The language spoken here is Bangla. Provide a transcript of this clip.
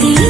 ती